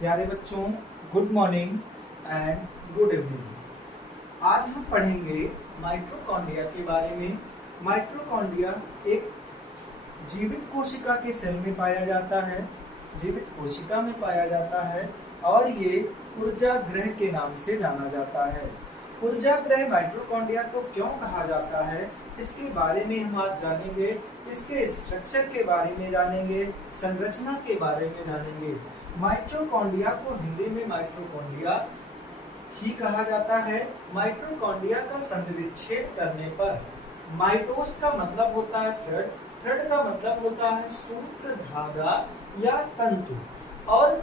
प्यारे बच्चों, good morning and good evening. आज हम पढ़ेंगे माइटोकॉन्ड्रिया के बारे में। माइटोकॉन्ड्रिया एक जीवित कोशिका के सेल में पाया जाता है, जीवित कोशिका में पाया जाता है और ये ऊर्जा गृह के नाम से जाना जाता है। ऊर्जा गृह माइटोकॉन्ड्रिया को क्यों कहा जाता है, इसके बारे में हम आज जानेंगे। इसके स्ट्रक्चर के बारे में जानेंगे, संरचना के बारे में जानेंगे। माइटोकॉन्ड्रिया को हिंदी में माइटोकॉन्ड्रिया ही कहा जाता है। माइटोकॉन्ड्रिया का संविच्छेद करने पर माइटोस का मतलब होता है थ्रेड, थ्रेड का मतलब होता है सूत्र, धागा या तंतु, और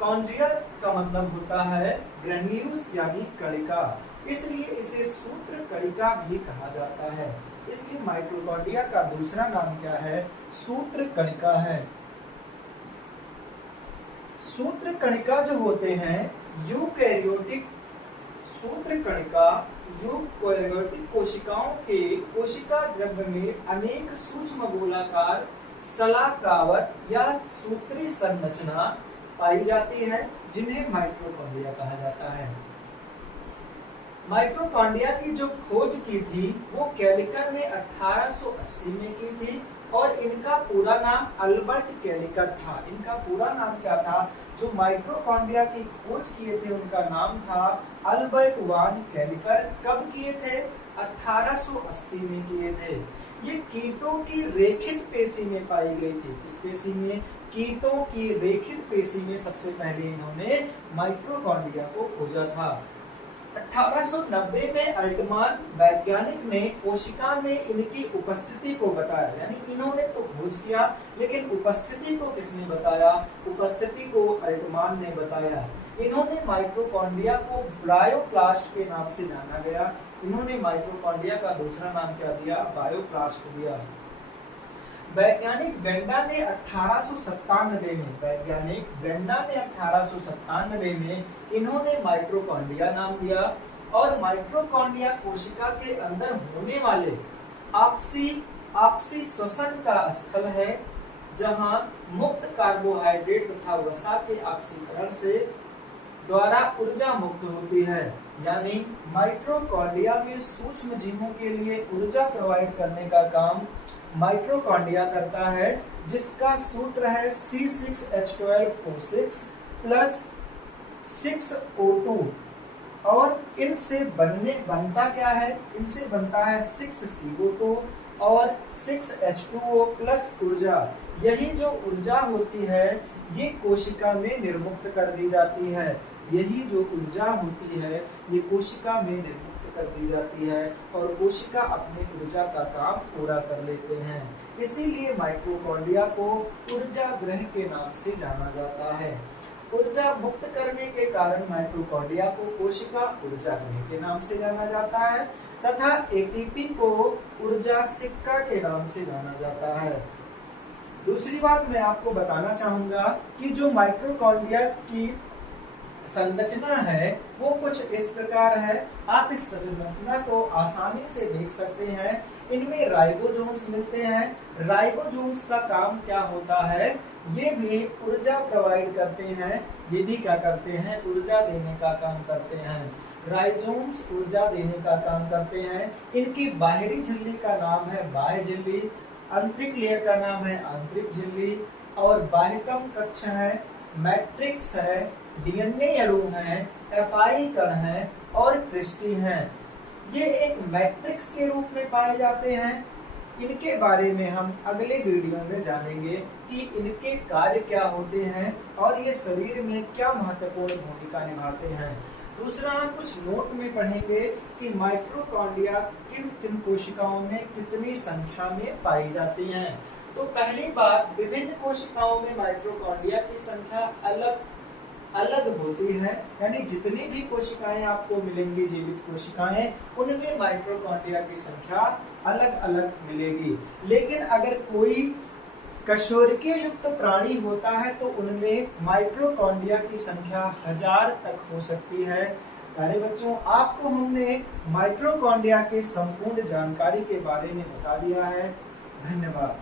कॉन्ड्रिया का मतलब होता है ग्रेन्यूल्स यानी कणिका, इसलिए इसे सूत्र कणिका भी कहा जाता है। इसलिए माइटोकॉन्ड्रिया का दूसरा नाम क्या है? सूत्र कणिका है। सूत्र कणिका जो होते हैं यूकैरियोटिक, सूत्र कणिका यूकैरियोटिक कोशिकाओं के कोशिका द्रव्य में अनेक सूक्ष्म गोलाकार शलाकावत या सूत्री संरचना पाई जाती है, जिन्हें माइटोकॉन्ड्रिया कहा जाता है। माइटोकॉन्ड्रिया की जो खोज की थी वो कैलिकर ने 1880 में की थी और इनका पूरा नाम अल्बर्ट कैलिकर था। इनका पूरा नाम क्या था? जो माइटोकॉन्ड्रिया की खोज किए थे उनका नाम था अल्बर्ट वान कैलिकर। कब किए थे? 1880 में किए थे। ये कीटों की रेखित पेशी में पाई गई थी। इस पेशी में, कीटों की रेखित पेशी में सबसे पहले इन्होंने माइटोकॉन्ड्रिया को खोजा था। 1890 में अल्टमान वैज्ञानिक ने कोशिका में इनकी उपस्थिति को बताया, यानी इन्होंने तो खोज किया लेकिन उपस्थिति को किसने बताया? उपस्थिति को अल्टमान ने बताया। इन्होंने माइटोकॉन्ड्रिया को बायोप्लास्ट के नाम से जाना गया। इन्होंने माइटोकॉन्ड्रिया का दूसरा नाम क्या दिया? बायोप्लास्ट दिया। वैज्ञानिक बेंडा ने 1897 में इन्होंने माइटोकॉन्ड्रिया नाम दिया और माइटोकॉन्ड्रिया कोशिका के अंदर होने वाले आपसी श्वसन का स्थल है, जहां मुक्त कार्बोहाइड्रेट तथा वसा के ऑक्सीकरण से द्वारा ऊर्जा मुक्त होती है। यानी माइटोकॉन्ड्रिया में सूक्ष्म जीवों के लिए ऊर्जा प्रोवाइड करने का काम माइटोकॉन्ड्रिया करता है, जिसका सूत्र है C6H12O6 प्लस 6O2, और इनसे बनता क्या है? इनसे बनता है 6CO2 और 6H2O प्लस ऊर्जा। यही जो ऊर्जा होती है ये कोशिका में निर्मुक्त कर दी जाती है। यही जो ऊर्जा होती है ये कोशिका में निर्मुक्त कर दी जाती है और कोशिका अपने ऊर्जा का काम पूरा कर लेते हैं। इसीलिए माइटोकॉन्ड्रिया को ऊर्जा गृह के नाम से जाना जाता है। ऊर्जा मुक्त करने के कारण माइटोकॉन्ड्रिया को कोशिका ऊर्जा गृह के नाम से जाना जाता है तथा एटीपी को ऊर्जा सिक्का के नाम से जाना जाता है। दूसरी बात मैं आपको बताना चाहूंगा कि जो माइटोकॉन्ड्रिया की संरचना है वो कुछ इस प्रकार है। आप इस संरचना को आसानी से देख सकते हैं। इनमें राइबोसोम्स मिलते हैं। राइबोसोम्स का काम क्या होता है? ये भी ऊर्जा प्रोवाइड करते हैं। ये भी क्या करते हैं? ऊर्जा देने का काम करते हैं। राइबोसोम्स ऊर्जा देने का काम करते हैं। इनकी बाहरी झिल्ली का नाम है बाह्य झिल्ली, आंतरिक लेयर का नाम है आंतरिक झिल्ली, और बाह्यतम कक्ष है, मैट्रिक्स है, डीएनए अणु है, एफआई कण है और क्रिस्टी है। ये एक मैट्रिक्स के रूप में पाए जाते हैं। इनके बारे में हम अगले वीडियो में जानेंगे कि इनके कार्य क्या होते हैं और ये शरीर में क्या महत्वपूर्ण भूमिका निभाते हैं। दूसरा, हम कुछ नोट में पढ़ेंगे कि माइटोकॉन्ड्रिया किन किन कोशिकाओं में कितनी संख्या में पाई जाती हैं। तो पहली बात, विभिन्न कोशिकाओं में माइटोकॉन्ड्रिया की संख्या अलग अलग होती है, यानी जितनी भी कोशिकाएं आपको मिलेंगी जीवित कोशिकाएं, उनमें माइटोकॉन्ड्रिया की संख्या अलग अलग मिलेगी। लेकिन अगर कोई कशेरुकी युक्त प्राणी होता है तो उनमें माइटोकॉन्ड्रिया की संख्या 1000 तक हो सकती है। प्यारे बच्चों, आपको हमने माइटोकॉन्ड्रिया के संपूर्ण जानकारी के बारे में बता दिया है। धन्यवाद।